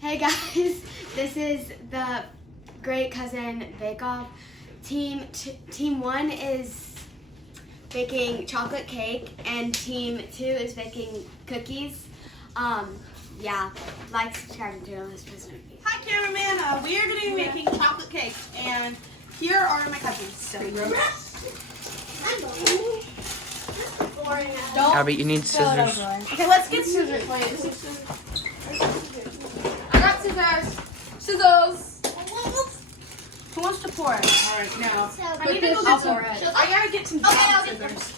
Hey guys, this is the Great Cousin Bake Off. Team 1 is baking chocolate cake and team 2 is baking cookies. Yeah, like, subscribe, and turn on this president. Hi cameraman, we are going to be making chocolate cake and here are my cousins. So Abby, you need scissors. Okay, let's get scissors, please. I got scissors. Scissors. Who wants to pour it? Alright, now. I need to go get some. I gotta get some scissors.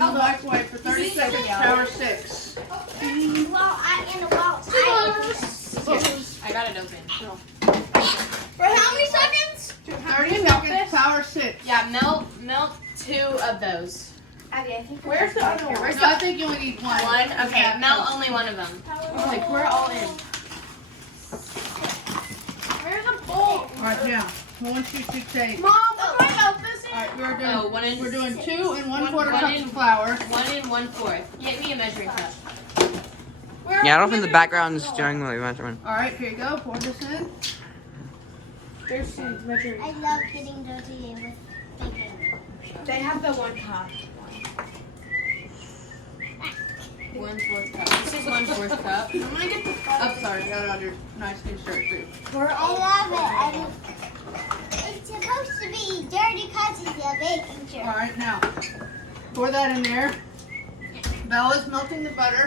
I'll microwave for 30 seconds, power 6. I got it open. For how many seconds? 30 seconds, power 6. Yeah, melt 2 of those. Abby, I think Where's the other one? I think you only need one. One? Okay, melt only one of them. Like, we're all in. Where's the bowl? Alright, now, 1, 2, 3, 8. Mom, look my mouth this in. Alright, we're doing 2 and 1/4 one cups in- of flour. 1 and 1/4. Get me a measuring cup. Yeah, I don't think the background's doing the measurement. Alright, here you go. Pour this in. There's some measuring. I love getting dirty with baking. they have the 1 cup. 1/4 cup. This is 1/4 cup. I'm gonna get the I'm sorry, got it on your nice new shirt too. I love it. It's supposed to be dirty cousins of baking shirt. Alright, now, pour that in there. Bella's melting the butter.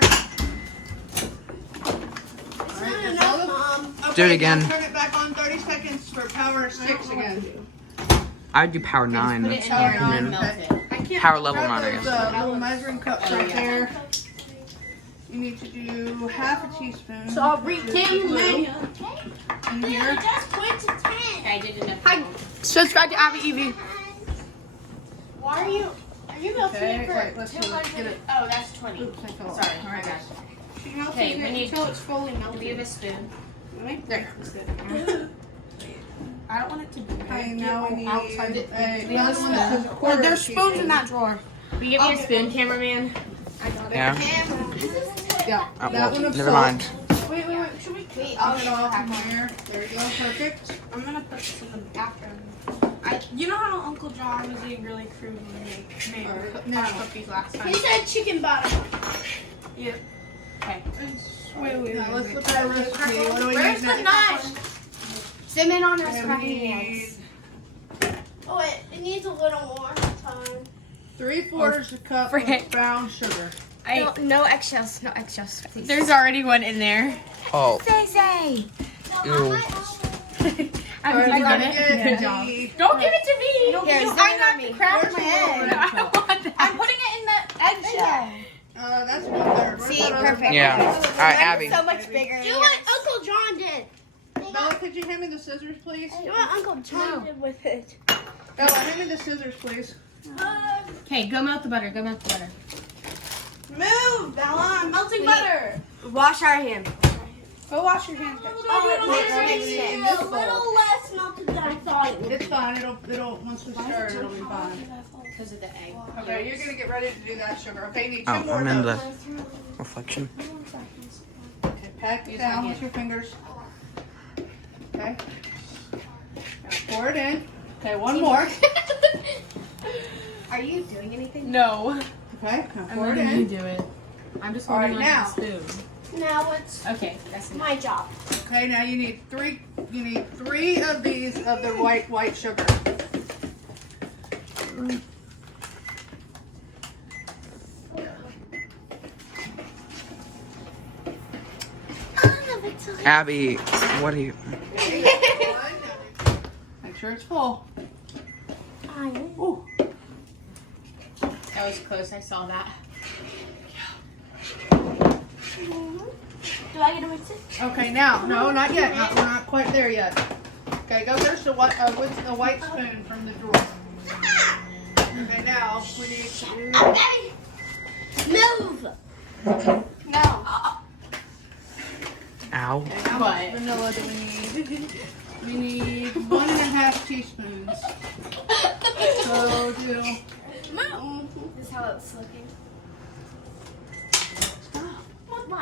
Do it Okay, again. now turn it back on 30 seconds for power 6 again. I'd do power 9. Put it in there and melt it. I can't Power level grab 9, I those, guess. little measuring cups Oh, right yeah. there. You need to do half a teaspoon. So I'll read which is Tim blue menu. in here. Just went to 10. Okay, I did enough. Hi, subscribe to Abby Evie. Why are you melting Okay, it for wait, let's see, let's 200? get it. Oh, that's 20. Oops, I fell off. Sorry, All right, my bad. She melts Okay, it we need until it's fully Do melted. we have a spoon? There. I don't want it to be Okay, now we need outside the- a we have a one that spoon? says a quarter There's of spoons in teaspoon. that drawer. Will you give me a spoon, cameraman? Yeah. Yeah, Oh, that well, one of never salt. mind. Wait. Should we wait? I'll get off in here. There you go, perfect. I'm gonna put some after. You know how Uncle John was eating really crude when he made Now. cookies last time? He said chicken butter. Yeah. Okay. Wait, now let's look at our recipe. What do we Where's need the next? knife? Cinnamon on her We scruffy need hands. Oh wait, it needs a little more time. 3/4 a cup Frick. of brown sugar. No eggshells, no eggshells, please. There's already one in there. Oh, Say. ew. Alright, I got we're it. gonna Good get job. the- Don't give it to me. Here, I'm zip it not on me. crack Where's my the egg. water? I want that. I'm putting it in the eggshell. That's 1/3. Where's See, that other perfect. Yeah. one? Alright, Abby. So much bigger. Do what Uncle John did. Bella, could you hand me the scissors, please? Do what Uncle John did with it. Bella, hand me the scissors, please. Okay, go melt the butter. Go melt the butter. Move, Bella. I'm melting butter. Wash our hands. Go wash your hands. It's a little less melted than I thought it would. It's fine. It'll once we stir it, it'll be fine. Because of the egg. Okay, you're gonna get ready to do that sugar. Okay, you need Oh, 2 more I'm in of the those. reflection. Okay, pack it Use down my with your fingers. Okay. Now pour it in. Okay, one more. Are you doing anything? No. Okay, now I'm pour it letting you in. do it. I'm just All right, holding on now. to the spoon. Now it's Okay, that's enough. my job. Okay, now you need 3. You need 3 of these of the white sugar. Abby, what are you? Make sure it's full. Ooh. That was close. I saw that. Do I get to mix it? Okay, now, no, not yet. We're not quite there yet. Okay, go there's the with the white spoon from the drawer. Okay, now we need to. Okay. Move. No. Ow. Okay, how much vanilla do we need? We need 1.5 teaspoons. So do. This is how it's looking. Oh no,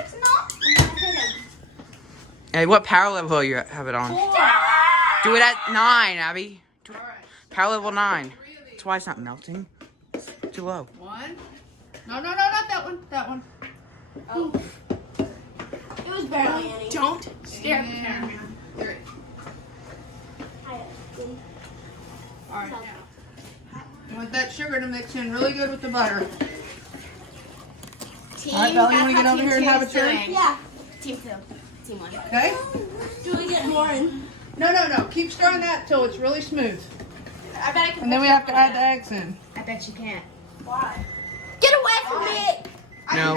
it's not. Hey, what power level you have it on? 4. Do it at 9, Abby. All right. Power level 9. 3 of these. That's why it's not melting. It's too low. 1. No, not that one. That one. Oh. It was barely any. Don't stare at the And camera. 3. All right, now. You want that sugar to mix in really good with the butter. Team, All right, Belle, you that's want to what get over team here and 2 have a is turn? doing. Yeah. Team 2. Team 1. Okay? Do we get more in? No. Keep stirring that till it's really smooth. I bet I can. And then we have to add the eggs in. I bet you can't. Why? Get away from me! No,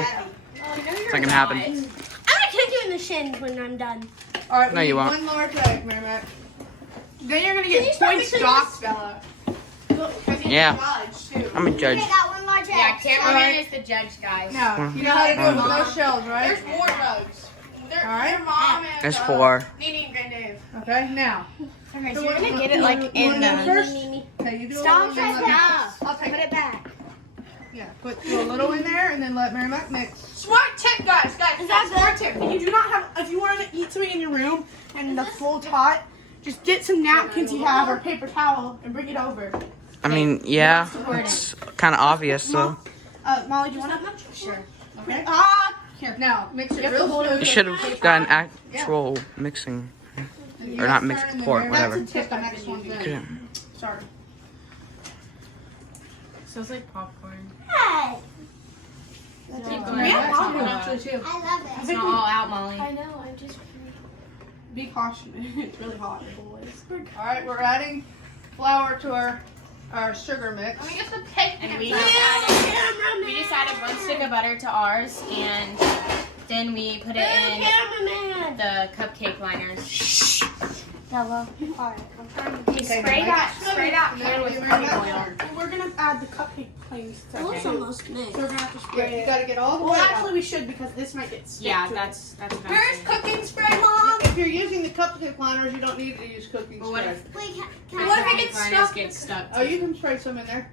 it's not gonna happen. I'm gonna kick you in the shin when I'm done. All right, No, we you need won't. one large egg, Merrimack. Then you're gonna Can you get stop points mixing docked, Bella. Yeah. Judge, too. I'm a judge. I got one large egg. Yeah, cameraman Alright. is the judge, guys. Now, you know how to do it with those shells, right? There's more jugs. All right. Their mom and There's 4. Nene and Granddave. Okay, now. Okay, So so you're what- gonna get you it like wanna- in you wanna do the. it first? Okay, you do a Stop little. right then let now. me- I'll take Put it back. Yeah, do a little in there and then let Merrimack mix. Smart tip, guys. Is that Smart tip. If you do not have, if you want to eat something in your room and the floor's hot, just get some napkins you have or paper towel and bring it over. I mean, yeah, it's kind of obvious, so. Molly, do you want to? Sure. Okay. Here. Now, mix it have real to hold it smooth. You should have got an actual mixing. And or you not stir mixed in the pork, Merrimack whatever. to tip the next one in. Okay. Sorry. Smells like popcorn. Hey! We have popcorn actually too. I love it. It's not all out, Molly. I know, I'm just. Be cautious. It's really hot, boys. All right, we're adding flour to our sugar mix. Let me get the pig. And we pants just out. added, we just added 1 stick of butter to ours, and then we put it in Cameraman! the cupcake liners. Hello. Okay, spray that pan with cooking oil. We're gonna add the cupcake planes. It looks almost So mixed. we're gonna have to Yeah, spray you it. gotta get all the Well, way actually, out. we should because this might get stuck. Yeah, to it. that's Where's cooking spray, Mom? If you're using the cupcake liners, you don't need to use cooking But what spray. if- Wait, What if it Cupcake gets liners stuck? get stuck? Oh, you can spray some in there.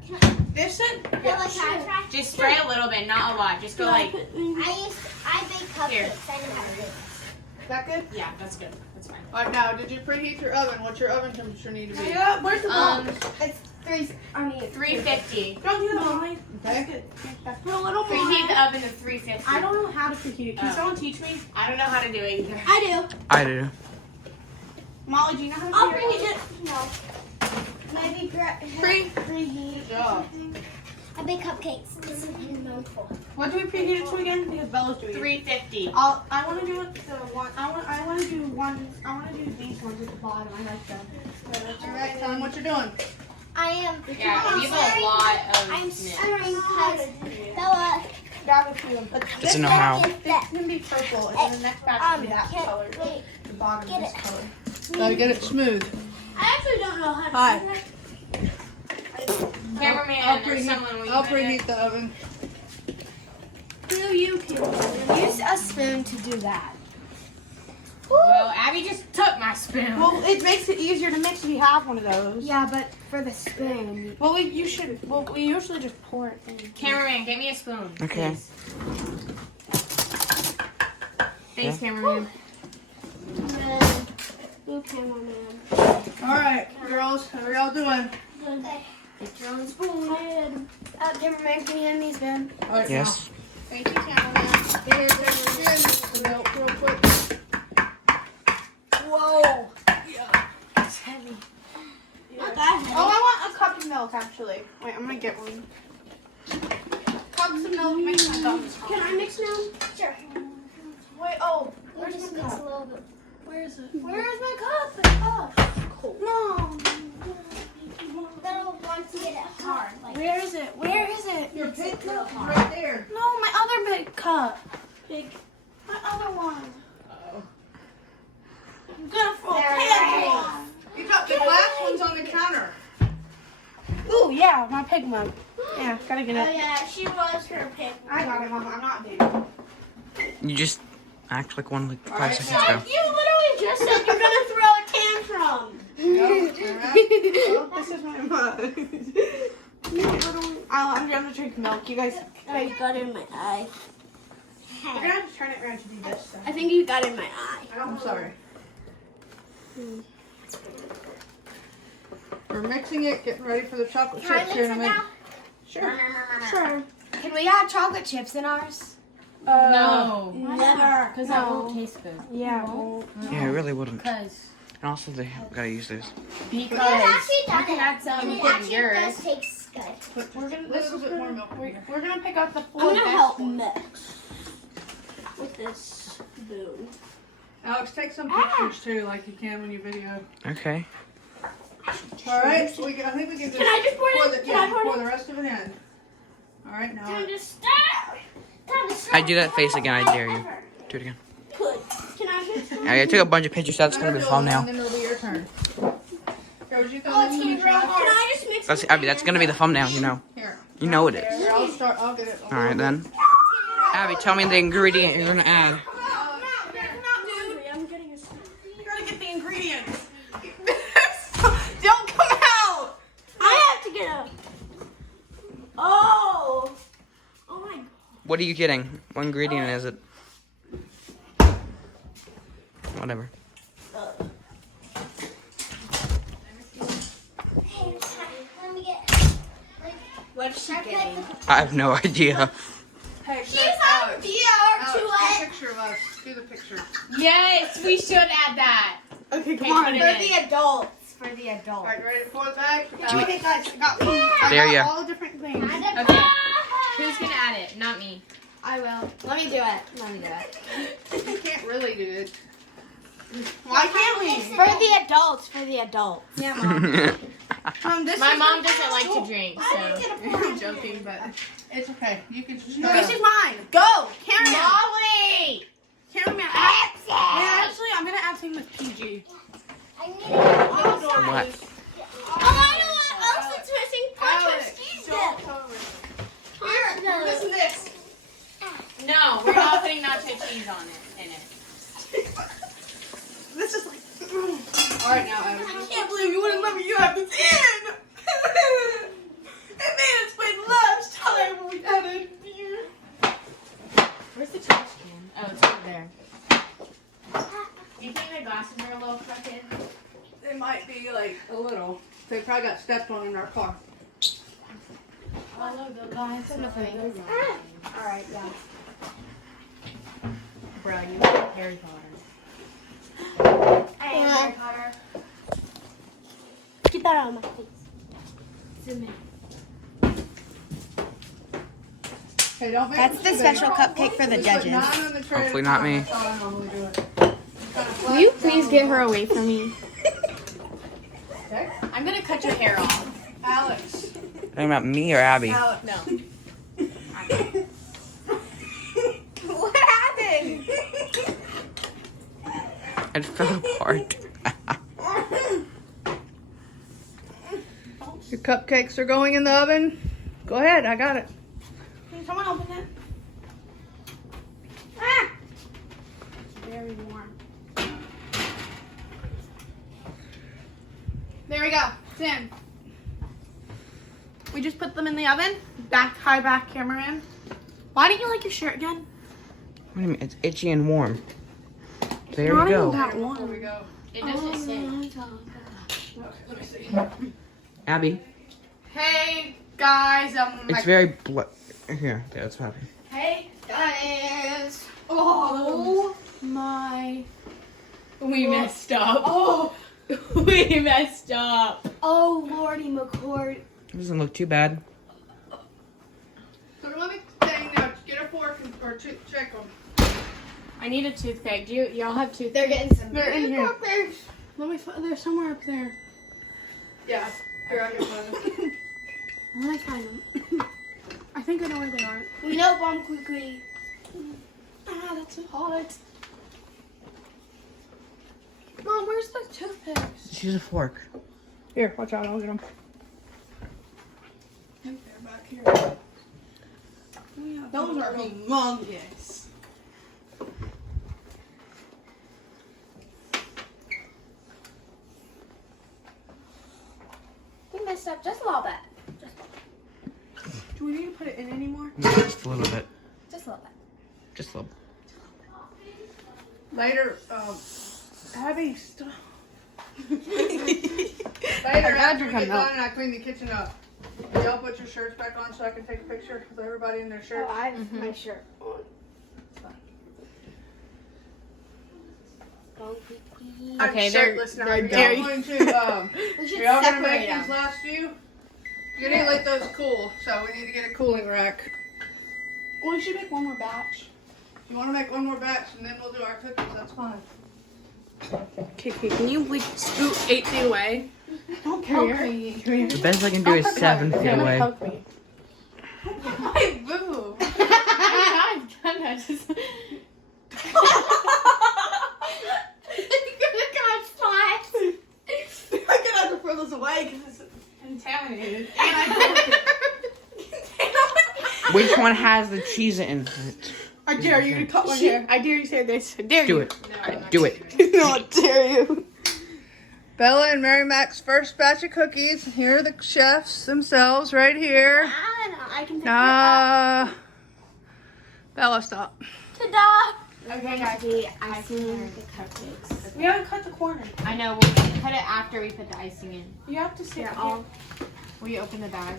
This it? Bella, can I try? Just spray a little bit, not a lot. Just go like, I bake cupcakes. Here. I know how to bake. Is that good? yeah, that's good. That's fine. All right, now, did you preheat your oven? What's your oven temperature need to be? Yeah, where's the box? It's 350. Don't do that, Molly. Okay. Put a little more. Preheat the oven to 350. I don't know how to preheat it. Can Oh. someone teach me? I don't know how to do it either. I do. I do. Molly, do you know how to I'll preheat preheat it. No. Maybe preheat. Good job. I bake cupcakes. This is what I'm known for. What do we preheat it to again? Because Bella's doing it. 350. I want to do it the one. I want to do one. I want to do these ones at the bottom. I like them. All right, tell them what you're doing. I am. Yeah, I'm we have stirring- a lot of I'm mix. stirring because Bella. Grab a few. But It's this a know-how. is gonna be purple, and then the next batch will be that color. Wait, The bottom get is it. color. Gotta get it smooth. I actually don't know how to Hi. do that. Cameraman I'll or someone will I'll you put it? preheat the oven. Do you can use a spoon to do that? Well, Abby just took my spoon. Well, it makes it easier to mix if you have one of those. yeah, but for the spoon. Well, we usually just pour it in. Cameraman, get me a spoon. Okay. please. Thanks, cameraman. Blue cameraman. All right, girls, how are y'all doing? Get your own spoon. Cameraman, can you hand me a spoon? All right, Yes. Thank you, cameraman. now, here's the milk real quick. Whoa. It's heavy. Not that heavy. Oh, I want a cup of milk actually. Wait, I'm gonna get one. Cups of milk makes my gums hot. Can I mix now? Sure. Wait, oh, We'll just mix a little bit. where is it? Where is my cup? Oh, No. Bella wants to get it hard. Like, Where is it? Where is it? Your big milk is right there. No, my other big cup. My other one. I'm gonna throw a pancake. You got the glass ones on the counter. Ooh, yeah, my pig mug. Yeah, gotta get oh it. yeah, she was her pick. I got it, Mama. I'm not big. You just act like one like 5 Alright, seconds ago. You literally just said you're gonna throw a tantrum. This is my mug. I'm gonna drink milk. You guys. I got in my eye. We're gonna have to turn it around to do this. So. I think you got it in my eye. I'm sorry. We're mixing it, getting ready for the chocolate Can I chips mix here in a it minute. now? Sure. Sure. Can we add chocolate chips in ours? No. Never. Because that won't taste good. Yeah. Yeah, it really wouldn't. Because And also, they gotta use this. It actually you done can it. add some And it in actually yours. does taste good. Put a little bit more milk. We're gonna pick out the I'm four gonna best help ones. mix with this spoon. Alex, take some pictures too, like you can when you video. Okay. All right, I think we can just Can I just pour it? Can I pour pour it? the rest of it in. All right, now. Time to start. Time to start. I do that face again, I dare you. Do it again. Good. Can I just? I took a bunch of pictures, so that's gonna be the thumbnail. And then it'll be your turn. Rose, you throw Oh, this it's in gonna the be real trash. hard. Can I just mix? That's with Abby. my That's gonna be the thumbnail. You know. Here. You know it is. Here, I'll get it. All right then. Abby, tell me the ingredient you're gonna add. I'm getting a spoon. You gotta get the ingredients. Don't come out. I have to get a. Oh. Oh my. What are you getting? What ingredient is it? Whatever. Hey, let me get. What's she getting? I have no idea. Hey, She's Alex, on VR Alex, to do it. a picture of us. Do the picture. Yes, we should add that. Okay, come on. For the adults. For the All adults. right, ready to pour it back? Do Okay, guys, I got one. There you All different things. Okay. Who's gonna add it? Not me. I will. Let me do it. Let me do it. You can't really do it. Why can't we? For the adults. For the adults. Yeah, Mom. My mom doesn't like to drink, so. I'm joking, but it's okay. You can just go. This is mine. Go, Karen. Molly. Cameraman. Actually, I'm gonna add something with PG. I need it all sides. What? Oh, I know what else is missing. Alex, Cheese don't dip. cover. Here, listen to this. No, we're not putting nacho cheese on it. In it. This is like. All right, now, Alex. I can't believe you wouldn't let me have this in. It made its way lunchtime when we had it beer. Where's the trash can? Oh, it's over there. Do you think my glasses are a little crooked? They might be like a little. They probably got stepped on in our car. All of the glasses. All right, yeah. Bro, you like Harry Potter. I am Harry Potter. Get that out of my face. Zoom in. Hey, don't make That's it the too special big. cupcake for the Just put judges. 9 on the tray. Hopefully not me. That's how I normally do it. Will you please get her away from me? Okay. I'm gonna cut your hair off. Alex. Talking about me or Abby? Alex. No. What happened? It fell apart. Your cupcakes are going in the oven. Go ahead, I got it. Can someone open it? Ah! It's very warm. There we go. It's in. We just put them in the oven. High back cameraman. Why didn't you like your shirt again? What do you mean? It's itchy and warm. There Not you even go. that There warm. we go. It doesn't sit. Okay, let me see. Abby, Hey guys, it's very Here, that's Abby. Hey guys. Oh my. We messed up. Oh, we messed up. Oh, Lordy McCord. It doesn't look too bad. So let me say now, get a fork or check them. I need a toothpick. Do y'all have toothpicks? They're getting some. They're in here. Let me find. They're somewhere up there. Yeah. Here, I can find them. Let me find them. I think I know where they are. We know bomb quickly. Ah, that's so hot. Mom, where's the toothpicks? Just use a fork. Here, watch out, I'll get them. I think they're back here. Those are humongous. We messed up just a little bit. Do we need to put it in anymore? Just a little bit. Just a little bit. Just a little. Later, Abby, stop. Later, glad after you're we coming get done and I clean the kitchen up, y'all put your shirts back on so I can take a picture with everybody in their shirts. I have my shirt on. Okay, shirtless now. they're Are dairy. y'all going to, We should are y'all gonna make separate these them. last few? You need to let those cool, so we need to get a cooling rack. Well, we should make one more batch. You want to make one more batch and then we'll do our cookies, that's fine. Okay, can you like scoot 8 feet away? Don't carry The best I can do is 7 feet away. Poke me. my boo. I've done that. Just... I can have to throw this away because it's contaminated. Which one has the cheese in it? I dare you to cut my hair. I dare you say this. I dare Do you. it. Do it. I dare you. Bella and Mary Mac's first batch of cookies. Here are the chefs themselves right here. I can pick that Bella, stop. up. Ta-da! Okay, guys, the icing the cupcakes. We haven't cut the corner. I know, we'll cut it after we put the icing in. You have to sit Here, all. will you open the bag?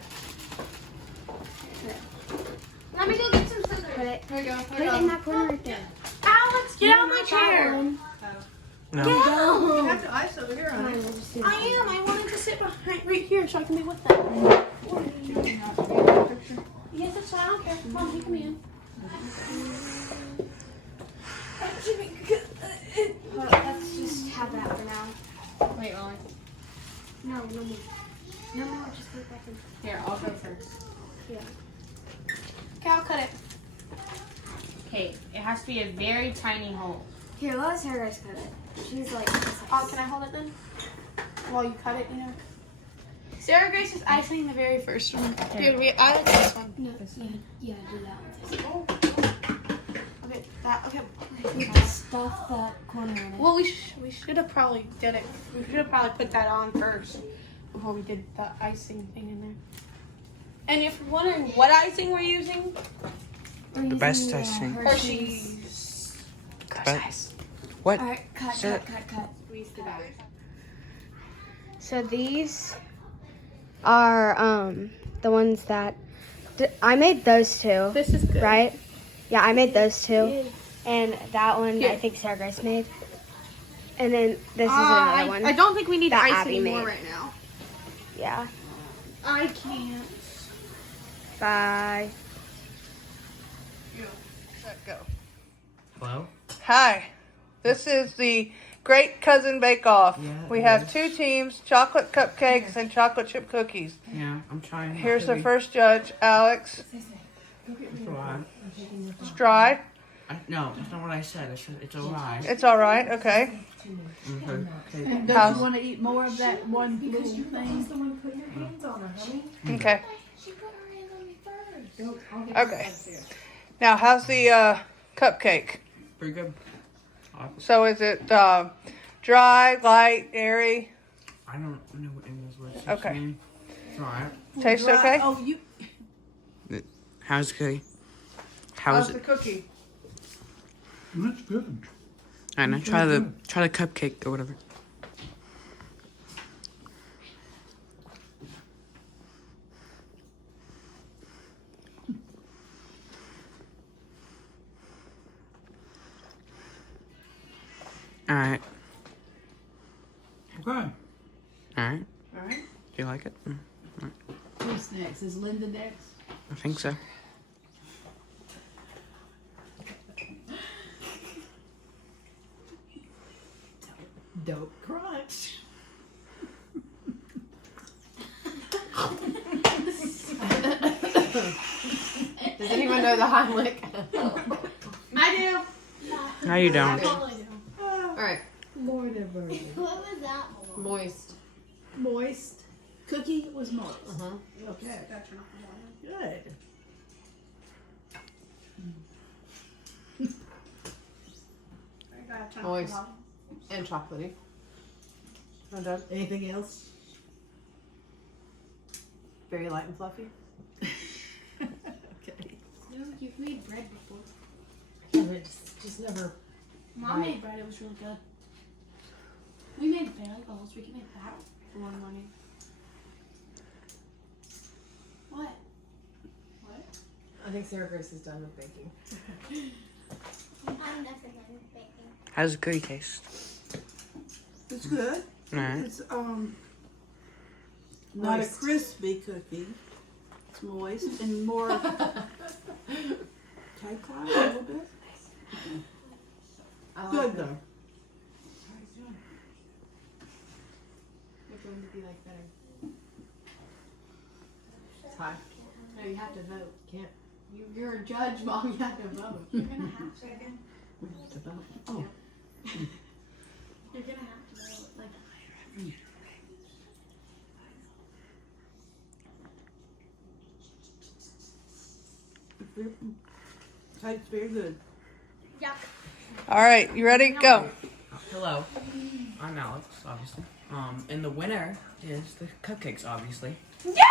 Let me go get some scissors. Put it, Here you go. put it in that corner right there. Alex, get out of my chair. No. You have to ice over here, honey. I am. I wanted to sit behind right here so I can be with them. Yes, that's fine. I don't care. Come on, you come in. Let's just have that for now. Wait, Ollie. No, no more. No more, just put it back in. Here, I'll go first. Yeah. Okay, I'll cut it. Okay, it has to be a very tiny hole. Here, let Sarah guys cut it. She's like, Oh, can I hold it then? While you cut it, you know. Sarah Grace is icing the very first one. Dude, I like this one. no, yeah, do that one. Okay, that. Okay. We just stuff that corner in it. Well, we should have probably did it. We should have probably put that on first before we did the icing thing in there. And if you're wondering what icing we're using, The best icing. Hershey's. But- What? Alright, cut. Squeeze the bag. So these are the ones that I made those two, This is good. right? Yeah, I made those two, and that one Here. I think Sarah Grace made, and then this is another one. I don't think we need that ice Abby anymore made. right now. Yeah. I can't. Bye. Set, go. Hello? Hi, this is the Great Cousin Bake Off. Yeah, We it have is. 2 teams, chocolate cupcakes and chocolate chip cookies. Yeah, I'm trying. Here's the first judge, Alex Stride. No, that's not what I said. I said it's a lie. It's all right, okay. Okay. How's- You want to eat more of that one little thing? Okay. Okay. Now, how's the cupcake? Pretty good. So is it dry, light, airy? I don't know what any of those words Okay. mean. It's alright. Taste Dry- okay? Oh, you. How's the cookie? How's How's it? the cookie? That's good. I know. Try the cupcake or whatever. All right. Okay. All right. All right. Do you like it? Who's next? Is Linda next? I think so. Dope crunch. Does anyone know the Heimlich? I No, you don't. All right, Lord have mercy. What was that? moist. Moist. Cookie was moist. Uh-huh. Okay. Good. Moist and chocolatey. I'm done. Anything else? Very light and fluffy. Okay. No, you've made bread before. it's just never. Mom made bread. It was really good. We made bagels. We can make that for one morning. What? I think Sarah Grace is done with baking. I'm never done with baking. How does the cookie taste? It's good. Alright. It's not a Moist. crispy cookie. It's moist and more cake-like a little bit. I like Good it. though. Which one would you like better? It's high. No, you have to vote. Can't. You're a judge, Mom. You have to vote. You're gonna have to. It's about, oh, You're gonna have to vote. Like, tastes very good. All right, you ready? Go. Hello, I'm Alex, obviously. And the winner is the cupcakes, obviously. yeah!